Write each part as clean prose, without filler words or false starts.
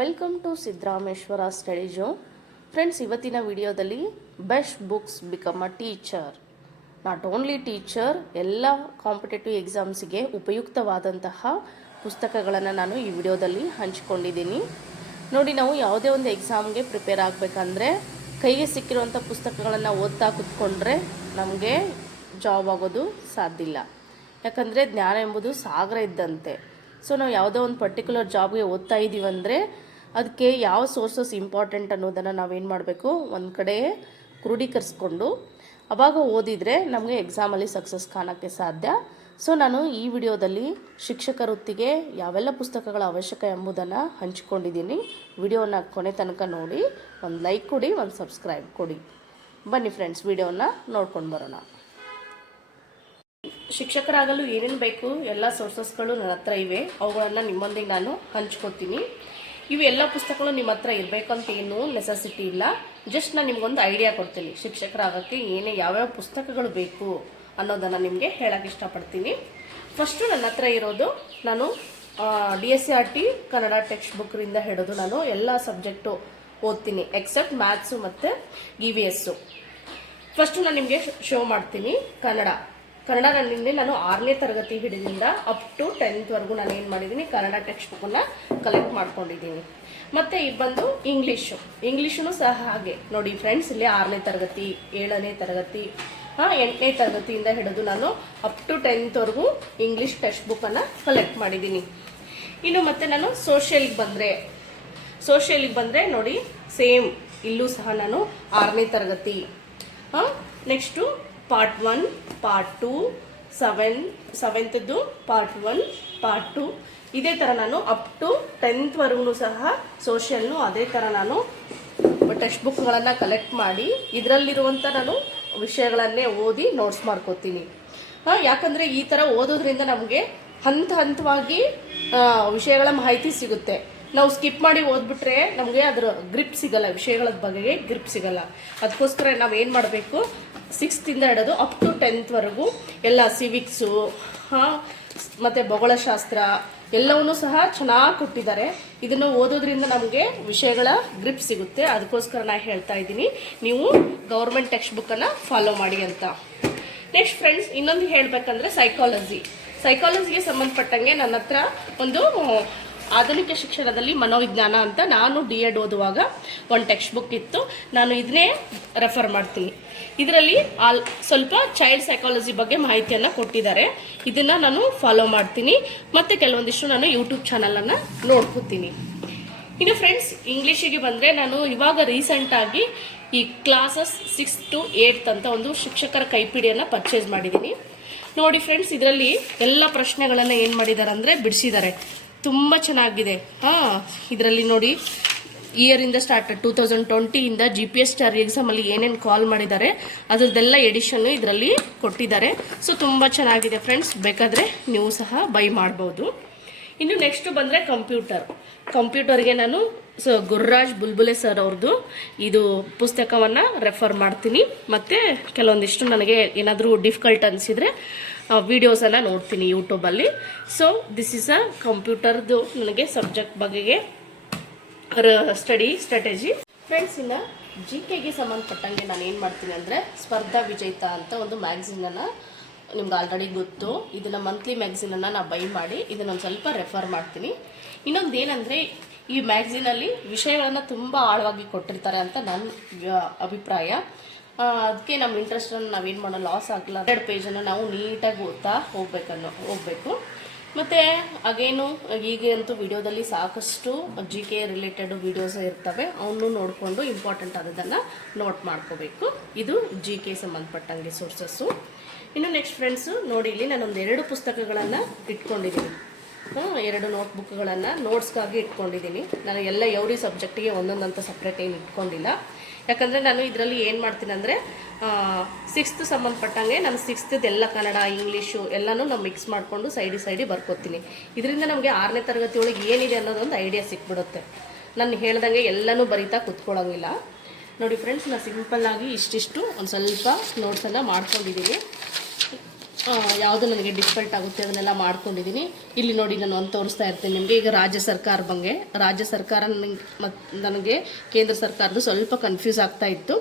Welcome to Siddarameshwara study zone. Friends, ಇವತ್ತಿನ ವಿಡಿಯೋದಲ್ಲಿ best books become a teacher, not only teacher, ಎಲ್ಲ competitive ಎಕ್ಸಾಮ್ಸಿಗೆ ಉಪಯುಕ್ತವಾದಂತಹ ಪುಸ್ತಕಗಳನ್ನು ನಾನು ಈ ವಿಡಿಯೋದಲ್ಲಿ ಹಂಚಿಕೊಂಡಿದ್ದೀನಿ. ನೋಡಿ, ನಾವು ಯಾವುದೇ ಒಂದು ಎಕ್ಸಾಮ್ಗೆ ಪ್ರಿಪೇರ್ ಆಗಬೇಕಂದ್ರೆ ಕೈಗೆ ಸಿಕ್ಕಿರುವಂಥ ಪುಸ್ತಕಗಳನ್ನು ಓದ್ತಾ ಕೂತ್ಕೊಂಡ್ರೆ ನಮಗೆ ಜಾಬ್ ಆಗೋದು ಸಾಧ್ಯ ಇಲ್ಲ. ಯಾಕಂದರೆ ಜ್ಞಾನ ಎಂಬುದು ಸಾಗರ ಇದ್ದಂತೆ. ಸೊ ನಾವು ಯಾವುದೋ ಒಂದು ಪರ್ಟಿಕ್ಯುಲರ್ ಜಾಬ್ಗೆ ಓದ್ತಾ ಇದ್ದೀವಿ ಅಂದರೆ ಅದಕ್ಕೆ ಯಾವ ಸೋರ್ಸಸ್ ಇಂಪಾರ್ಟೆಂಟ್ ಅನ್ನೋದನ್ನು ನಾವೇನು ಮಾಡಬೇಕು, ಒಂದು ಕಡೆ ಕ್ರೋಢೀಕರಿಸ್ಕೊಂಡು ಆವಾಗ ಓದಿದರೆ ನಮಗೆ ಎಕ್ಸಾಮಲ್ಲಿ ಸಕ್ಸಸ್ ಕಾಣೋಕ್ಕೆ ಸಾಧ್ಯ. ಸೊ ನಾನು ಈ ವಿಡಿಯೋದಲ್ಲಿ ಶಿಕ್ಷಕ ವೃತ್ತಿಗೆ ಯಾವೆಲ್ಲ ಪುಸ್ತಕಗಳ ಅವಶ್ಯಕ ಎಂಬುದನ್ನು ಹಂಚಿಕೊಂಡಿದ್ದೀನಿ. ವಿಡಿಯೋನ ಕೊನೆ ತನಕ ನೋಡಿ, ಒಂದು ಲೈಕ್ ಕೊಡಿ, ಒಂದು ಸಬ್ಸ್ಕ್ರೈಬ್ ಕೊಡಿ. ಬನ್ನಿ ಫ್ರೆಂಡ್ಸ್, ವಿಡಿಯೋನ ನೋಡ್ಕೊಂಡು ಬರೋಣ. ಶಿಕ್ಷಕರಾಗಲು ಏನೇನು ಬೇಕು ಎಲ್ಲ ಸೋರ್ಸಸ್ಗಳು ನನ್ನ ಹತ್ರ ಇವೆ. ಅವುಗಳನ್ನು ನಿಮ್ಮೊಂದಿಗೆ ನಾನು ಹಂಚ್ಕೊತೀನಿ. ಇವು ಎಲ್ಲ ಪುಸ್ತಕಗಳು ನಿಮ್ಮ ಹತ್ರ ಇರಬೇಕಂತ ಏನೂ ನೆಸೆಸಿಟಿ ಇಲ್ಲ. ಜಸ್ಟ್ ನಾನು ನಿಮ್ಗೊಂದು ಐಡಿಯಾ ಕೊಡ್ತೀನಿ, ಶಿಕ್ಷಕರಾಗೋಕ್ಕೆ ಯಾವ್ಯಾವ ಪುಸ್ತಕಗಳು ಬೇಕು ಅನ್ನೋದನ್ನು ನಿಮಗೆ ಹೇಳೋಕ್ಕೆ ಇಷ್ಟಪಡ್ತೀನಿ. ಫಸ್ಟು ನನ್ನ ಹತ್ರ ಇರೋದು, ನಾನು DSCRT ಕನ್ನಡ ಟೆಕ್ಸ್ಟ್ ಬುಕ್ರಿಂದ ಹಿಡಿದು ನಾನು ಎಲ್ಲ ಸಬ್ಜೆಕ್ಟು ಓದ್ತೀನಿ ಎಕ್ಸೆಪ್ಟ್ ಮ್ಯಾಥ್ಸು ಮತ್ತು EVS. ಫಸ್ಟು ನಾನು ನಿಮಗೆ ಶೋ ಮಾಡ್ತೀನಿ ಕನ್ನಡದಲ್ಲಿ ನಾನು 6ನೇ ತರಗತಿ ಹಿಡಿದಿಂದ ಅಪ್ ಟು 10th ನಾನು ಏನು ಮಾಡಿದ್ದೀನಿ, ಕನ್ನಡ ಟೆಕ್ಸ್ಟ್ ಬುಕ್ಕನ್ನು ಕಲೆಕ್ಟ್ ಮಾಡ್ಕೊಂಡಿದ್ದೀನಿ. ಮತ್ತು ಈಗ ಬಂದು ಇಂಗ್ಲೀಷೂ ಸಹ ಹಾಗೆ ನೋಡಿ ಫ್ರೆಂಡ್ಸ್. ಇಲ್ಲಿ 6ನೇ ತರಗತಿ, 7ನೇ ತರಗತಿ, 8ನೇ ತರಗತಿಯಿಂದ ಹಿಡಿದು ನಾನು up to 10th English text ಬುಕ್ಕನ್ನು ಕಲೆಕ್ಟ್ ಮಾಡಿದ್ದೀನಿ. ಇನ್ನು ಮತ್ತೆ ನಾನು ಸೋಷಿಯಲ್ಗೆ ಬಂದರೆ ನೋಡಿ, ಸೇಮ್ ಇಲ್ಲೂ ಸಹ ನಾನು 6ನೇ ತರಗತಿ, next part 1, part 2, 7th part 1, part 2, ಇದೇ ಥರ ನಾನು ಅಪ್ ಟು 10th ಸಹ ಸೋಷಿಯಲ್ನು ಅದೇ ಥರ ನಾನು ಟೆಕ್ಸ್ಟ್ ಬುಕ್ಗಳನ್ನು ಕಲೆಕ್ಟ್ ಮಾಡಿ ಇದರಲ್ಲಿರುವಂಥ ನಾನು ವಿಷಯಗಳನ್ನೇ ಓದಿ ನೋಟ್ಸ್ ಮಾಡ್ಕೋತೀನಿ. ಯಾಕಂದರೆ ಈ ಥರ ಓದೋದ್ರಿಂದ ನಮಗೆ ಹಂತವಾಗಿ ವಿಷಯಗಳ ಮಾಹಿತಿ ಸಿಗುತ್ತೆ. ನಾವು ಸ್ಕಿಪ್ ಮಾಡಿ ಓದ್ಬಿಟ್ರೆ ನಮಗೆ ಅದರ ಗ್ರಿಪ್ ಸಿಗಲ್ಲ, ವಿಷಯಗಳ ಬಗೆಗೆ ಗ್ರಿಪ್ ಸಿಗಲ್ಲ. ಅದಕ್ಕೋಸ್ಕರ ನಾವು ಏನು ಮಾಡಬೇಕು, 6th ಹಿಡಿದು ಅಪ್ ಟು 10th ಎಲ್ಲ ಸಿವಿಕ್ಸು ಮತ್ತು ಭೂಗೋಳಶಾಸ್ತ್ರ ಎಲ್ಲವನ್ನೂ ಸಹ ಚೆನ್ನಾಗಿ ಕೊಟ್ಟಿದ್ದಾರೆ. ಇದನ್ನು ಓದೋದ್ರಿಂದ ನಮಗೆ ವಿಷಯಗಳ ಗ್ರಿಪ್ ಸಿಗುತ್ತೆ. ಅದಕ್ಕೋಸ್ಕರ ನಾನು ಹೇಳ್ತಾ ಇದ್ದೀನಿ, ನೀವು ಗೌರ್ಮೆಂಟ್ ಟೆಕ್ಸ್ಟ್ ಬುಕ್ಕನ್ನು ಫಾಲೋ ಮಾಡಿ ಅಂತ. ನೆಕ್ಸ್ಟ್ ಫ್ರೆಂಡ್ಸ್, ಇನ್ನೊಂದು ಹೇಳಬೇಕಂದ್ರೆ ಸೈಕಾಲಜಿಗೆ ಸಂಬಂಧಪಟ್ಟಂಗೆ ನನ್ನ ಹತ್ರ ಒಂದು ಆಧುನಿಕ ಶಿಕ್ಷಣದಲ್ಲಿ ಮನೋವಿಜ್ಞಾನ ಅಂತ ನಾನು D.Ed ಓದುವಾಗ ಒಂದು ಟೆಕ್ಸ್ಟ್ ಬುಕ್ ಇತ್ತು. ನಾನು ಇದನ್ನೇ ರೆಫರ್ ಮಾಡ್ತೀನಿ. ಇದರಲ್ಲಿ ಸ್ವಲ್ಪ ಚೈಲ್ಡ್ ಸೈಕಾಲಜಿ ಬಗ್ಗೆ ಮಾಹಿತಿಯನ್ನು ಕೊಟ್ಟಿದ್ದಾರೆ. ಇದನ್ನು ನಾನು ಫಾಲೋ ಮಾಡ್ತೀನಿ. ಮತ್ತು ಕೆಲವೊಂದಿಷ್ಟು ನಾನು ಯೂಟ್ಯೂಬ್ ಚಾನಲನ್ನು ನೋಡ್ಕೋತೀನಿ. ಇನ್ನು ಫ್ರೆಂಡ್ಸ್, ಇಂಗ್ಲೀಷಿಗೆ ಬಂದರೆ ನಾನು ಇವಾಗ ರೀಸೆಂಟಾಗಿ ಈ ಕ್ಲಾಸಸ್ 6th to 8th ಅಂತ ಒಂದು ಶಿಕ್ಷಕರ ಕೈಪಿಡಿಯನ್ನು ಪರ್ಚೇಸ್ ಮಾಡಿದ್ದೀನಿ. ನೋಡಿ ಫ್ರೆಂಡ್ಸ್, ಇದರಲ್ಲಿ ಎಲ್ಲ ಪ್ರಶ್ನೆಗಳನ್ನು ಏನು ಮಾಡಿದ್ದಾರೆ ಅಂದರೆ ಬಿಡಿಸಿದ್ದಾರೆ. ತುಂಬ ಚೆನ್ನಾಗಿದೆ. ಇದರಲ್ಲಿ ನೋಡಿ, ಇಯರಿಂದ ಸ್ಟಾರ್ಟ್ 2020 GPS ಎಕ್ಸಾಮಲ್ಲಿ ಏನೇನು ಕಾಲ್ ಮಾಡಿದ್ದಾರೆ ಅದರದ್ದೆಲ್ಲ ಎಡಿಷನ್ನು ಇದರಲ್ಲಿ ಕೊಟ್ಟಿದ್ದಾರೆ. ಸೊ ತುಂಬ ಚೆನ್ನಾಗಿದೆ ಫ್ರೆಂಡ್ಸ್, ಬೇಕಾದರೆ ನೀವು ಸಹ ಬೈ ಮಾಡ್ಬೋದು. ಇನ್ನು ನೆಕ್ಸ್ಟು ಬಂದರೆ ಕಂಪ್ಯೂಟರ್ಗೆ ನಾನು ಗುರುರಾಜ್ ಬುಲ್ಬುಲೆ ಸರ್ ಅವ್ರದ್ದು ಇದು ಪುಸ್ತಕವನ್ನು ರೆಫರ್ ಮಾಡ್ತೀನಿ. ಮತ್ತು ಕೆಲವೊಂದಿಷ್ಟು ನನಗೆ ಏನಾದರೂ ಡಿಫಿಕಲ್ಟ್ ಅನಿಸಿದರೆ ವಿಡಿಯೋಸನ್ನು ನೋಡ್ತೀನಿ ಯೂಟ್ಯೂಬಲ್ಲಿ. ಸೊ ದಿಸ್ ಈಸ್ ಅ ಕಂಪ್ಯೂಟರ್ದು ನನಗೆ ಸಬ್ಜೆಕ್ಟ್ ಬಗೆಗೆ ಸ್ಟಡಿ ಸ್ಟ್ರಾಟಜಿ. ಫ್ರೆಂಡ್ಸ್, ಇನ್ನು GKಗೆ ಸಂಬಂಧಪಟ್ಟಂಗೆ ನಾನು ಏನು ಮಾಡ್ತೀನಿ ಅಂದರೆ ಸ್ಪರ್ಧಾ ವಿಜೇತ ಅಂತ ಒಂದು ಮ್ಯಾಗ್ಝಿನನ್ನು, ನಿಮ್ಗೆ ಆಲ್ರೆಡಿ ಗೊತ್ತು, ಇದನ್ನು ಮಂತ್ಲಿ ಮ್ಯಾಗ್ಝಿನನ್ನು ನಾನು ಬೈ ಮಾಡಿ ಇದನ್ನೊಂದು ಸ್ವಲ್ಪ ರೆಫರ್ ಮಾಡ್ತೀನಿ. ಇನ್ನೊಂದು ಏನಂದರೆ, ಈ ಮ್ಯಾಗ್ಝಿನಲ್ಲಿ ವಿಷಯಗಳನ್ನು ತುಂಬ ಆಳವಾಗಿ ಕೊಟ್ಟಿರ್ತಾರೆ ಅಂತ ನನ್ನ ಅಭಿಪ್ರಾಯ. ಅದಕ್ಕೆ ನಮ್ಮ ಇಂಟ್ರೆಸ್ಟನ್ನು ನಾವೇನು ಮಾಡೋ ಲಾಸ್ ಆಗಲ್ಲ. 2 ಪೇಜನ್ನು ನಾವು ನೀಟಾಗಿ ಓದ್ತಾ ಹೋಗಬೇಕು. ಮತ್ತು ಅಗೇನು ಈಗಂತೂ ವಿಡಿಯೋದಲ್ಲಿ ಸಾಕಷ್ಟು GK ರಿಲೇಟೆಡ್ ವಿಡಿಯೋಸ್ ಇರ್ತವೆ, ಅವನು ನೋಡಿಕೊಂಡು ಇಂಪಾರ್ಟೆಂಟ್ ಆದದನ್ನು ನೋಟ್ ಮಾಡ್ಕೋಬೇಕು. ಇದು GK ಸಂಬಂಧಪಟ್ಟಂಗೆ ಸೋರ್ಸಸ್ಸು. ಇನ್ನು ನೆಕ್ಸ್ಟ್ ಫ್ರೆಂಡ್ಸು ನೋಡಿ, ಇಲ್ಲಿ ನಾನೊಂದು 2 ಪುಸ್ತಕಗಳನ್ನು ಇಟ್ಕೊಂಡಿದ್ದೀನಿ, 2 ನೋಟ್ಬುಕ್ಗಳನ್ನು ನೋಟ್ಸ್ಗಾಗಿ ಇಟ್ಕೊಂಡಿದ್ದೀನಿ. ನಾನು ಎಲ್ಲ ಎವ್ರಿ ಸಬ್ಜೆಕ್ಟಿಗೆ ಒಂದೊಂದಂತ ಸಪ್ರೇಟ್ ಏನು ಇಟ್ಕೊಂಡಿಲ್ಲ. ಯಾಕಂದರೆ ನಾನು ಇದರಲ್ಲಿ ಏನು ಮಾಡ್ತೀನಿ ಅಂದರೆ 6th ಸಂಬಂಧಪಟ್ಟಂಗೆ ನಾನು 6th ಎಲ್ಲ ಕನ್ನಡ, ಇಂಗ್ಲೀಷು ಎಲ್ಲನೂ ನಾವು ಮಿಕ್ಸ್ ಮಾಡಿಕೊಂಡು ಸೈಡಿ ಬರ್ಕೋತೀನಿ. ಇದರಿಂದ ನಮಗೆ 6ನೇ ತರಗತಿ ಒಳಗೆ ಏನಿದೆ ಅನ್ನೋದೊಂದು ಐಡಿಯಾ ಸಿಕ್ಬಿಡುತ್ತೆ. ನಾನು ಹೇಳ್ದಂಗೆ ಎಲ್ಲನೂ ಬರೀತಾ ಕೂತ್ಕೊಳ್ಳೋಂಗಿಲ್ಲ. ನೋಡಿ ಫ್ರೆಂಡ್ಸ್, ನಾನು ಸಿಂಪಲ್ಲಾಗಿ ಇಷ್ಟಿಷ್ಟು ಒಂದು ಸ್ವಲ್ಪ ನೋಟ್ಸನ್ನು ಮಾಡ್ಕೊಂಡಿದ್ದೀನಿ. ಯಾವುದು ನನಗೆ ಡಿಫಿಕಲ್ಟ್ ಆಗುತ್ತೆ ಅದನ್ನೆಲ್ಲ ಮಾಡ್ಕೊಂಡಿದ್ದೀನಿ. ಇಲ್ಲಿ ನೋಡಿ ನಾನು ಒಂದು ತೋರಿಸ್ತಾ ಇರ್ತೀನಿ ನಿಮಗೆ. ಈಗ ರಾಜ್ಯ ಸರ್ಕಾರ ಬಗ್ಗೆ, ರಾಜ್ಯ ಸರ್ಕಾರ ನನಗೆ ಕೇಂದ್ರ ಸರ್ಕಾರದ್ದು ಸ್ವಲ್ಪ ಕನ್ಫ್ಯೂಸ್ ಆಗ್ತಾ ಇತ್ತು.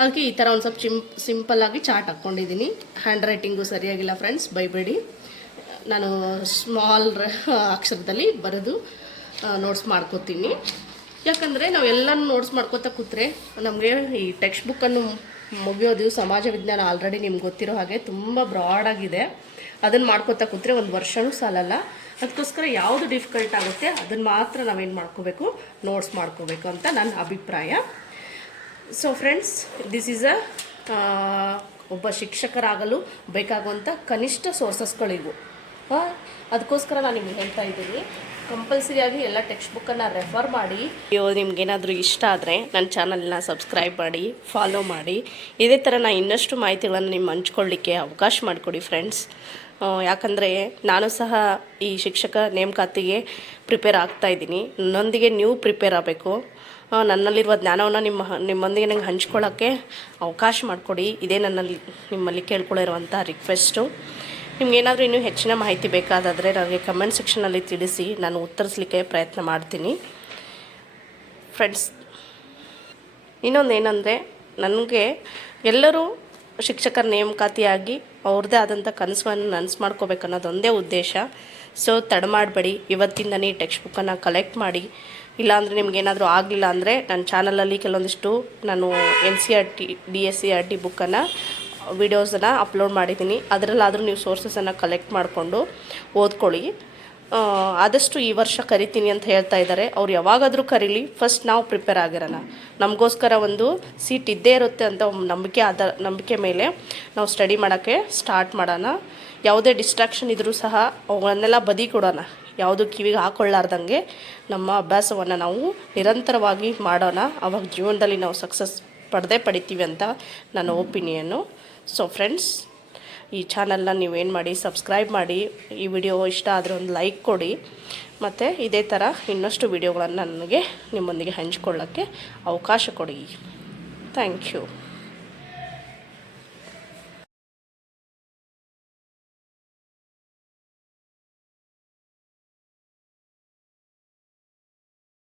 ಅದಕ್ಕೆ ಈ ಥರ ಒಂದು ಸ್ವಲ್ಪ ಸಿಂಪಲ್ಲಾಗಿ ಚಾರ್ಟ್ ಹಾಕ್ಕೊಂಡಿದ್ದೀನಿ. ಹ್ಯಾಂಡ್ ರೈಟಿಂಗು ಸರಿಯಾಗಿಲ್ಲ ಫ್ರೆಂಡ್ಸ್, ಬೈಬೇಡಿ. ನಾನು ಸ್ಮಾಲ್ ಅಕ್ಷರದಲ್ಲಿ ಬರೆದು ನೋಟ್ಸ್ ಮಾಡ್ಕೋತೀನಿ. ಯಾಕಂದರೆ ನಾವು ಎಲ್ಲನೂ ನೋಟ್ಸ್ ಮಾಡ್ಕೋತಾ ಕೂತ್ರೆ ನಮಗೆ ಈ ಟೆಕ್ಸ್ಟ್ ಬುಕ್ಕನ್ನು ಮುಗಿಯೋದು ಸಮಾಜ ವಿಜ್ಞಾನ ಆಲ್ರೆಡಿ ನಿಮ್ಗೆ ಗೊತ್ತಿರೋ ಹಾಗೆ ತುಂಬ ಬ್ರಾಡಾಗಿದೆ. ಅದನ್ನು ಮಾಡ್ಕೋತಾ ಕೂತ್ರೆ ಒಂದು ವರ್ಷವೂ ಸಾಲಲ್ಲ. ಅದಕ್ಕೋಸ್ಕರ ಯಾವುದು ಡಿಫಿಕಲ್ಟ್ ಆಗುತ್ತೆ ಅದನ್ನು ಮಾತ್ರ ನಾವೇನು ಮಾಡ್ಕೋಬೇಕು, ನೋಟ್ಸ್ ಮಾಡ್ಕೋಬೇಕು ಅಂತ ನನ್ನ ಅಭಿಪ್ರಾಯ. ಸೊ ಫ್ರೆಂಡ್ಸ್, ದಿಸ್ ಈಸ್ ಒಬ್ಬ ಶಿಕ್ಷಕರಾಗಲು ಬೇಕಾಗುವಂಥ ಕನಿಷ್ಠ ಸೋರ್ಸಸ್ಗಳಿವು. ಅದಕ್ಕೋಸ್ಕರ ನಾನು ನಿಮಗೆ ಹೇಳ್ತಾ ಇದ್ದೀನಿ, ಕಂಪಲ್ಸರಿಯಾಗಿ ಎಲ್ಲ ಟೆಕ್ಸ್ಟ್ ಬುಕ್ಕನ್ನು ರೆಫರ್ ಮಾಡಿ. ನಿಮ್ಗೇನಾದರೂ ಇಷ್ಟ ಆದರೆ ನನ್ನ ಚಾನಲ್ನ ಸಬ್ಸ್ಕ್ರೈಬ್ ಮಾಡಿ, ಫಾಲೋ ಮಾಡಿ. ಇದೇ ಥರ ನಾನು ಇನ್ನಷ್ಟು ಮಾಹಿತಿಗಳನ್ನು ನಿಮ್ಮ ಹಂಚ್ಕೊಳ್ಳಿಕ್ಕೆ ಅವಕಾಶ ಮಾಡಿಕೊಡಿ ಫ್ರೆಂಡ್ಸ್. ಯಾಕಂದರೆ ನಾನು ಸಹ ಈ ಶಿಕ್ಷಕ ನೇಮಕಾತಿಗೆ ಪ್ರಿಪೇರ್ ಆಗ್ತಾಯಿದ್ದೀನಿ. ನನ್ನೊಂದಿಗೆ ನೀವು ಪ್ರಿಪೇರ್ ಆಗಬೇಕು. ನನ್ನಲ್ಲಿರುವ ಜ್ಞಾನವನ್ನು ನಿಮ್ಮೊಂದಿಗೆ ನಂಗೆ ಹಂಚ್ಕೊಳ್ಳೋಕ್ಕೆ ಅವಕಾಶ ಮಾಡಿಕೊಡಿ. ಇದೇ ನಿಮ್ಮಲ್ಲಿ ಕೇಳ್ಕೊಳ್ಳಿರುವಂಥ ರಿಕ್ವೆಸ್ಟು. ನಿಮ್ಗೇನಾದರೂ ಇನ್ನೂ ಹೆಚ್ಚಿನ ಮಾಹಿತಿ ಬೇಕಾದಾದರೆ ನನಗೆ ಕಮೆಂಟ್ ಸೆಕ್ಷನಲ್ಲಿ ತಿಳಿಸಿ, ನಾನು ಉತ್ತರಿಸಲಿಕ್ಕೆ ಪ್ರಯತ್ನ ಮಾಡ್ತೀನಿ ಫ್ರೆಂಡ್ಸ್. ಇನ್ನೊಂದೇನೆಂದರೆ, ನನಗೆ ಎಲ್ಲರೂ ಶಿಕ್ಷಕರ ನೇಮಕಾತಿಯಾಗಿ ಅವ್ರದ್ದೇ ಆದಂಥ ಕನಸುಗಳನ್ನು ನನಸು ಮಾಡ್ಕೋಬೇಕು ಅನ್ನೋದೊಂದೇ ಉದ್ದೇಶ. ಸೊ ತಡ ಮಾಡಬೇಡಿ, ಇವತ್ತಿಂದನೇ ಟೆಕ್ಸ್ಟ್ ಬುಕ್ಕನ್ನು ಕಲೆಕ್ಟ್ ಮಾಡಿ. ಇಲ್ಲಾಂದರೆ ನಿಮ್ಗೇನಾದರೂ ಆಗಲಿಲ್ಲ ಅಂದರೆ ನನ್ನ ಚಾನಲಲ್ಲಿ ಕೆಲವೊಂದಿಷ್ಟು ನಾನು NCERT DSCERT ಬುಕ್ಕನ್ನು ವಿಡಿಯೋಸನ್ನು ಅಪ್ಲೋಡ್ ಮಾಡಿದ್ದೀನಿ. ಅದರಲ್ಲಾದರೂ ನೀವು ಸೋರ್ಸಸನ್ನು ಕಲೆಕ್ಟ್ ಮಾಡಿಕೊಂಡು ಓದ್ಕೊಳ್ಳಿ. ಆದಷ್ಟು ಈ ವರ್ಷ ಕರಿತೀನಿ ಅಂತ ಹೇಳ್ತಾ ಇದ್ದಾರೆ. ಅವ್ರು ಯಾವಾಗಾದರೂ ಕರೀಲಿ, ಫಸ್ಟ್ ನಾವು ಪ್ರಿಪೇರ್ ಆಗಿರೋಣ. ನಮಗೋಸ್ಕರ ಒಂದು ಸೀಟ್ ಇದ್ದೇ ಇರುತ್ತೆ ಅಂತ ನಂಬಿಕೆ ಮೇಲೆ ನಾವು ಸ್ಟಡಿ ಮಾಡೋಕ್ಕೆ ಸ್ಟಾರ್ಟ್ ಮಾಡೋಣ. ಯಾವುದೇ ಡಿಸ್ಟ್ರಾಕ್ಷನ್ ಇದ್ದರೂ ಸಹ ಅವುಗಳನ್ನೆಲ್ಲ ಬದಿ ಕೊಡೋಣ. ಯಾವುದು ಕಿವಿಗೆ ಹಾಕ್ಕೊಳ್ಳಾರ್ದಂಗೆ ನಮ್ಮ ಅಭ್ಯಾಸವನ್ನು ನಾವು ನಿರಂತರವಾಗಿ ಮಾಡೋಣ. ಆವಾಗ ಜೀವನದಲ್ಲಿ ನಾವು ಸಕ್ಸಸ್ ಪಡಿತೀವಿ ಅಂತ ನನ್ನ ಒಪಿನಿಯನ್ನು. ಸೊ ಫ್ರೆಂಡ್ಸ್, ಈ ಚಾನಲ್ನ ನೀವೇನು ಮಾಡಿ, ಸಬ್ಸ್ಕ್ರೈಬ್ ಮಾಡಿ. ಈ ವಿಡಿಯೋ ಇಷ್ಟ ಆದರೆ ಒಂದು ಲೈಕ್ ಕೊಡಿ. ಮತ್ತು ಇದೇ ಥರ ಇನ್ನಷ್ಟು ವಿಡಿಯೋಗಳನ್ನು ನನಗೆ ನಿಮ್ಮೊಂದಿಗೆ ಹಂಚಿಕೊಳ್ಳೋಕ್ಕೆ ಅವಕಾಶ ಕೊಡಿ. Thank you.